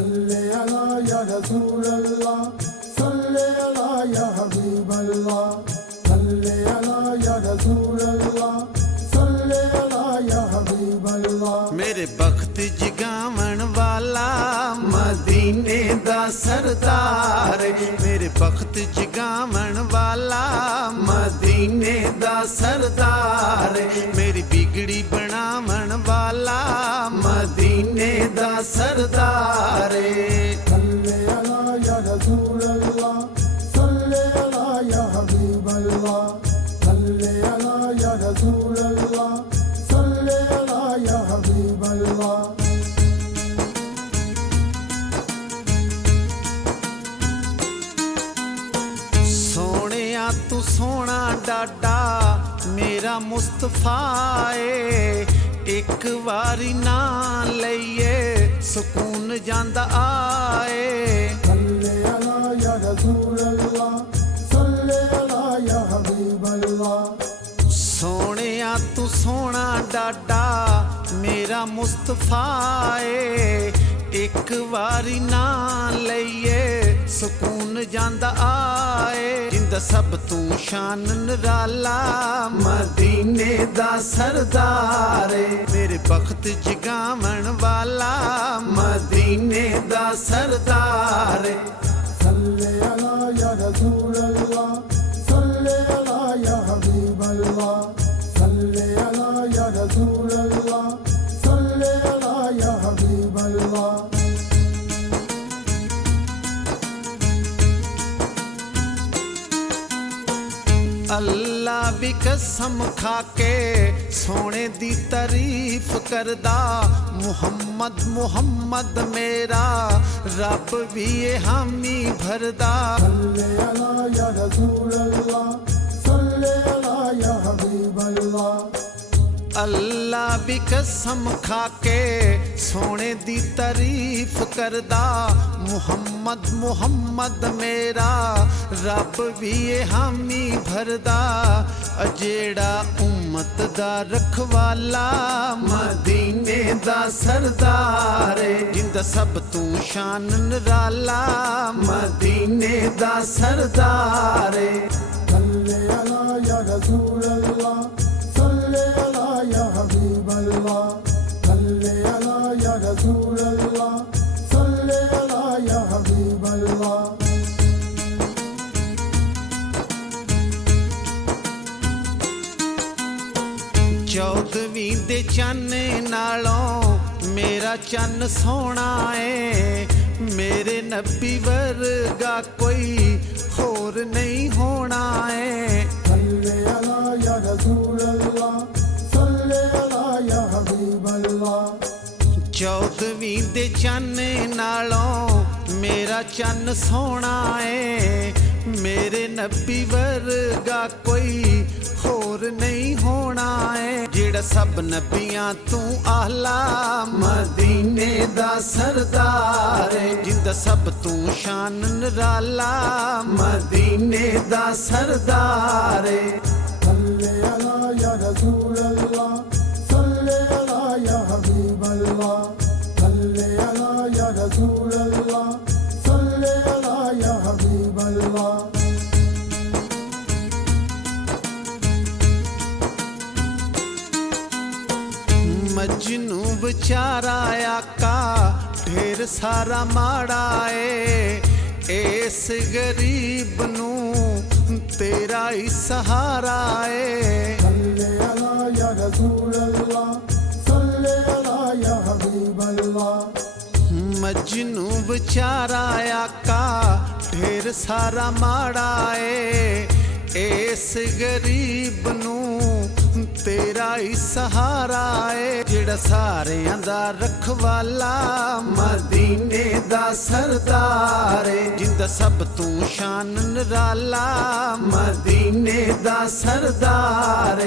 सल्ले अला या रसूल अल्लाह, सल्ले अला या हबीब अल्लाह, सल्ले अला या रसूल अल्लाह, सल्ले अला या हबीब अल्लाह। मेरे बख्त जगावन वाला मदीने दा सरदार, मेरे बख्त जगावन वाला मदीने दा सरदार, मेरी बिगड़ी बनावन वाला मदीने दा सरदार। सल्ले अला या रसूल अल्लाह, सल्ले अला या हबीब अल्लाह, सल्ले अला या रसूल अल्लाह, सल्ले अला या हबीब अल्लाह। सोहणिया तू सोहना डाडा मेरा मुस्तफा ए, एक वारी ना लईए सुकून जांदा आए। सल्ले अला या रसूल अल्लाह, सल्ले अला या हबीब अल्लाह। सोहणिया तू सोहना डाडा मेरा मुस्तफा ए, एक वारी ना लईए सुकून जांदा आए। जिंदा सब तू शान निराला मदीने दा सरदार, मेरे बख्त जगावन वाला मदीने दा सरदार। सल्ले अला या रसूल अल्लाह, सल्ले अला या हबीब अल्लाह, सल्ले अला या रसूल अल्लाह, सल्ले अला या हबीब अल्लाह। अल्लाह भी कसम खाके सोने दी तारीफ करदा, मुहम्मद मुहम्मद मेरा रब भी ये हामी भरदा। सल्ले अला या रसूल अल्लाह, सल्ले अला या हबीब अल्लाह। अल्लाह भी कसम खाके सोने दी तारीफ करदा, मुहम्मद मुहम्मद मेरा रब भी ये हामी भरदा। अजेड़ा उम्मत दा रखवाला मदीने दा सरदार, जिंदा सब तू शान निराला मदीने दा सरदार। सल्ले अला या रसूल अल्लाह, सल्ले अला या हबीब अल्लाह, सल्ले अला या रसूल अल्लाह, सल्ले अला या हबीब अल्लाह। चौदहवीं दे चन्न नालों मेरा चन्न सोना है, मेरे नबी वर्गा कोई होर नहीं होना है। सल्ले अला या रसूल अल्लाह, सल्ले अला या हबीब अल्लाह। चौदहवीं दे चन्न नालों मेरा चन्न सोना है, मेरे नबी वर्गा कोई होर नहीं होना है। जेड़ा सब नबियां तू आला मदीने दा सरदार, जिंदा सब तू शान निराला मदीने दा सरदार। सल्ले अला या रसूल अल्लाह, सल्ले अला या हबीब अल्लाह, सल्ले अला या रसूल अल्लाह, सल्ले अला या हबीब अल्लाह। मजनू बेचारा आका ढेर सारा माड़ा है, इस गरीब नू तेरा ही सहारा है। सल्ले अला या रसूल अल्लाह, सल्ले अला या हबीब अल्लाह। मजनू बेचारा आका ढेर सारा माड़ा है, इस गरीब नू तेरा ही सहारा है। जेड़ा सारियां दा रखवाला मदीने दा सरदार, जिंदा सब तू शान निराला मदीने दा सरदार।